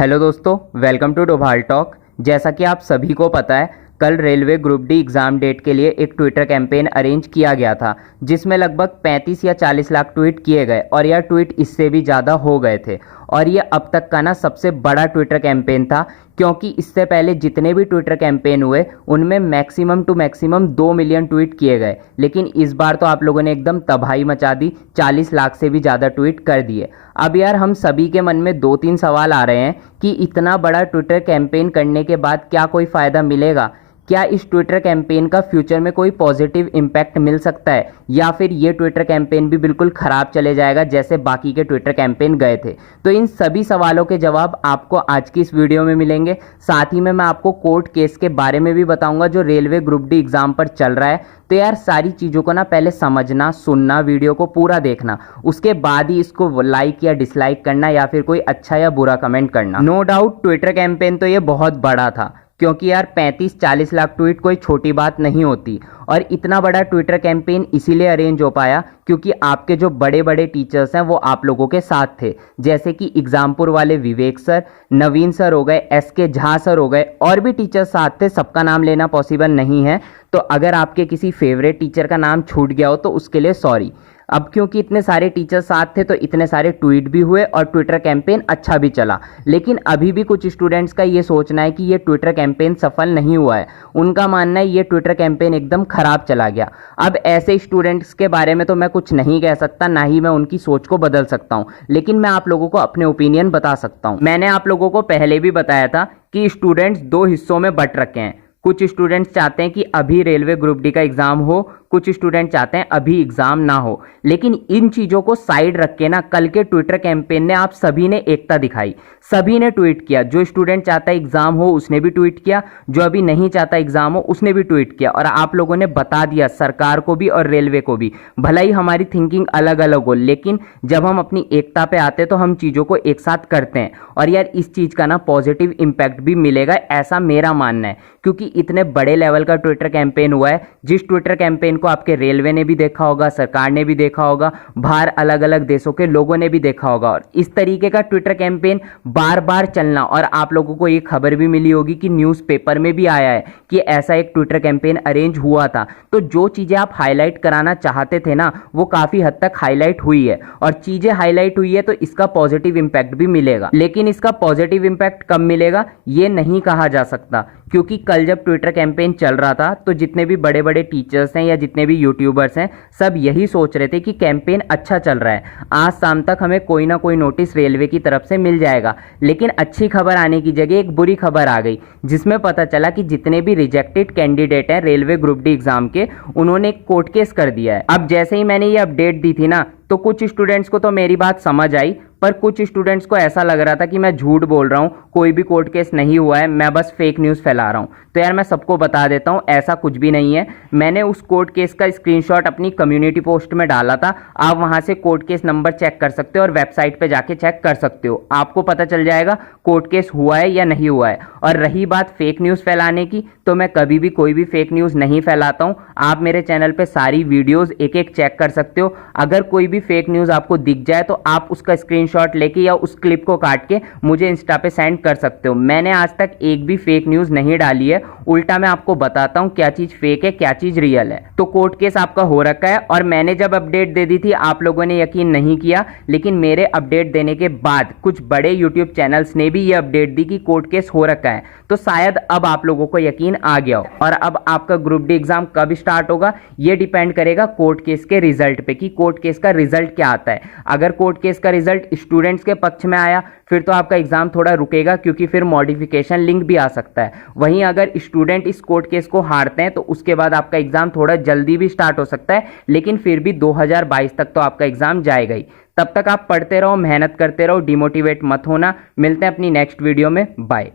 Hello दोस्तों, welcome to Doval talk. जैसा कि आप सभी को पता है, कल railway group D exam date के लिए एक ट्विटर कैंपेन अरेंज किया गया था, जिसमें लगभग 35 या 40 लाख ट्वीट किए गए और यह ट्वीट इससे भी ज़्यादा हो गए थे। और ये अब तक का सबसे बड़ा ट्विटर कैंपेन था, क्योंकि इससे पहले जितने भी ट्विटर कैंपेन हुए उनमें maximum to maximum 2 million tweet किए गए, लेकिन इस बार तो आप लोगों ने एकदम तबाही मचा दी, 40 लाख से भी ज़्यादा ट्वीट कर दिए। अब यार हम सभी के मन में 2-3 सवाल आ रहे हैं कि इतना बड़ा ट्विटर कैंपेन करने के बाद क्या कोई फ़ायदा मिलेगा? क्या इस ट्विटर कैंपेन का फ्यूचर में कोई पॉजिटिव इम्पैक्ट मिल सकता है, या फिर ये ट्विटर कैंपेन भी बिल्कुल ख़राब चले जाएगा जैसे बाकी के ट्विटर कैंपेन गए थे? तो इन सभी सवालों के जवाब आपको आज की इस वीडियो में मिलेंगे। साथ ही में मैं आपको कोर्ट केस के बारे में भी बताऊंगा जो रेलवे ग्रुप डी एग्ज़ाम पर चल रहा है। तो यार सारी चीज़ों को पहले समझना, सुनना, वीडियो को पूरा देखना, उसके बाद ही इसको लाइक या डिसलाइक करना या फिर कोई अच्छा या बुरा कमेंट करना। नो डाउट ट्विटर कैंपेन तो ये बहुत बड़ा था, क्योंकि यार 35-40 लाख ट्वीट कोई छोटी बात नहीं होती। और इतना बड़ा ट्विटर कैंपेन इसीलिए अरेंज हो पाया क्योंकि आपके जो बड़े बड़े टीचर्स हैं वो आप लोगों के साथ थे, जैसे कि एग्जामपुर वाले विवेक सर, नवीन सर हो गए, एसके झा सर हो गए, और भी टीचर्स साथ थे। सबका नाम लेना पॉसिबल नहीं है, तो अगर आपके किसी फेवरेट टीचर का नाम छूट गया हो तो उसके लिए सॉरी। अब क्योंकि इतने सारे टीचर साथ थे तो इतने सारे ट्वीट भी हुए और ट्विटर कैंपेन अच्छा भी चला। लेकिन अभी भी कुछ स्टूडेंट्स का ये सोचना है कि ये ट्विटर कैंपेन सफल नहीं हुआ है। उनका मानना है ये ट्विटर कैंपेन एकदम खराब चला गया। अब ऐसे स्टूडेंट्स के बारे में तो मैं कुछ नहीं कह सकता, ना ही मैं उनकी सोच को बदल सकता हूँ, लेकिन मैं आप लोगों को अपने ओपिनियन बता सकता हूँ। मैंने आप लोगों को पहले भी बताया था कि स्टूडेंट्स दो हिस्सों में बंट रखे हैं। कुछ स्टूडेंट्स चाहते हैं कि अभी रेलवे ग्रुप डी का एग्जाम हो, कुछ स्टूडेंट चाहते हैं अभी एग्जाम ना हो। लेकिन इन चीज़ों को साइड रख के कल के ट्विटर कैंपेन ने आप सभी ने एकता दिखाई, सभी ने ट्वीट किया। जो स्टूडेंट चाहता है एग्जाम हो उसने भी ट्वीट किया, जो अभी नहीं चाहता एग्जाम हो उसने भी ट्वीट किया, और आप लोगों ने बता दिया सरकार को भी और रेलवे को भी, भला ही हमारी थिंकिंग अलग अलग हो, लेकिन जब हम अपनी एकता पे आते तो हम चीज़ों को एक साथ करते हैं। और यार इस चीज़ का पॉजिटिव इम्पैक्ट भी मिलेगा, ऐसा मेरा मानना है, क्योंकि इतने बड़े लेवल का ट्विटर कैंपेन हुआ है। जिस ट्विटर कैंपेन को आपके रेलवे ने भी देखा होगा, सरकार ने भी देखा होगा, बाहर अलग अलग देशों के लोगों ने भी देखा होगा, और इस तरीके का ट्विटर कैंपेन बार बार चलना, और आप लोगों को ये खबर भी मिली होगी कि न्यूज़पेपर में भी आया है कि ऐसा एक ट्विटर कैंपेन अरेंज हुआ था। तो जो चीज़ें आप हाईलाइट कराना चाहते थे वो काफ़ी हद तक हाईलाइट हुई है, और चीज़ें हाईलाइट हुई है तो इसका पॉजिटिव इम्पैक्ट भी मिलेगा। लेकिन इसका पॉजिटिव इम्पैक्ट कब मिलेगा ये नहीं कहा जा सकता, क्योंकि कल जब ट्विटर कैंपेन चल रहा था तो जितने भी बड़े बड़े टीचर्स हैं या जितने भी यूट्यूबर्स हैं, सब यही सोच रहे थे कि कैंपेन अच्छा चल रहा है, आज शाम तक हमें कोई ना कोई नोटिस रेलवे की तरफ से मिल जाएगा। लेकिन अच्छी खबर आने की जगह एक बुरी खबर आ गई, जिसमें पता चला कि जितने भी रिजेक्टेड कैंडिडेट हैं रेलवे ग्रुप डी एग्जाम के, उन्होंने एक कोर्ट केस कर दिया है। अब जैसे ही मैंने ये अपडेट दी थी तो कुछ स्टूडेंट्स को तो मेरी बात समझ आई, पर कुछ स्टूडेंट्स को ऐसा लग रहा था कि मैं झूठ बोल रहा हूँ, कोई भी कोर्ट केस नहीं हुआ है, मैं बस फेक न्यूज़ फैला रहा हूँ। तो यार मैं सबको बता देता हूँ, ऐसा कुछ भी नहीं है। मैंने उस कोर्ट केस का स्क्रीनशॉट अपनी कम्युनिटी पोस्ट में डाला था, आप वहाँ से कोर्ट केस नंबर चेक कर सकते हो और वेबसाइट पर जाके चेक कर सकते हो, आपको पता चल जाएगा कोर्ट केस हुआ है या नहीं हुआ है। और रही बात फेक न्यूज़ फैलाने की, तो मैं कभी भी कोई भी फेक न्यूज़ नहीं फैलाता हूँ। आप मेरे चैनल पर सारी वीडियोज़ एक एक चेक कर सकते हो। अगर कोई भी फेक न्यूज़ आपको दिख जाए तो आप उसका स्क्रीनशॉट लेके या उस क्लिप को काट के मुझे इंस्टा पे सेंड कर सकते हो। मैंने आज तक एक भी फेक न्यूज़ नहीं डाली है, उल्टा मैं आपको बताता हूं क्या चीज़ फेक है क्या चीज़ रियल है। तो कोर्ट केस आपका हो रखा है, और मैंने जब अपडेट दे दी थी आप लोगों ने यकीन नहीं किया, लेकिन मेरे अपडेट देने के बाद कुछ बड़े यूट्यूब चैनल्स ने भी ये अपडेट दी कि कोर्ट केस हो रखा है, तो शायद अब आप लोगों को यकीन आ गया हो। और अब आपका ग्रुप डी एग्जाम कब स्टार्ट होगा ये डिपेंड करेगा कोर्ट केस के रिजल्ट पे, कि कोर्ट केस का रिजल्ट क्या आता है। अगर कोर्ट केस का रिजल्ट स्टूडेंट्स के पक्ष में आया फिर तो आपका एग्जाम थोड़ा रुकेगा, क्योंकि फिर मॉडिफिकेशन लिंक भी आ सकता है। वहीं अगर स्टूडेंट इस कोर्ट केस को हारते हैं तो उसके बाद आपका एग्जाम थोड़ा जल्दी भी स्टार्ट हो सकता है, लेकिन फिर भी 2022 तक तो आपका एग्जाम जाएगा ही। तब तक आप पढ़ते रहो, मेहनत करते रहो, डिमोटिवेट मत होना। मिलते हैं अपनी नेक्स्ट वीडियो में, बाय।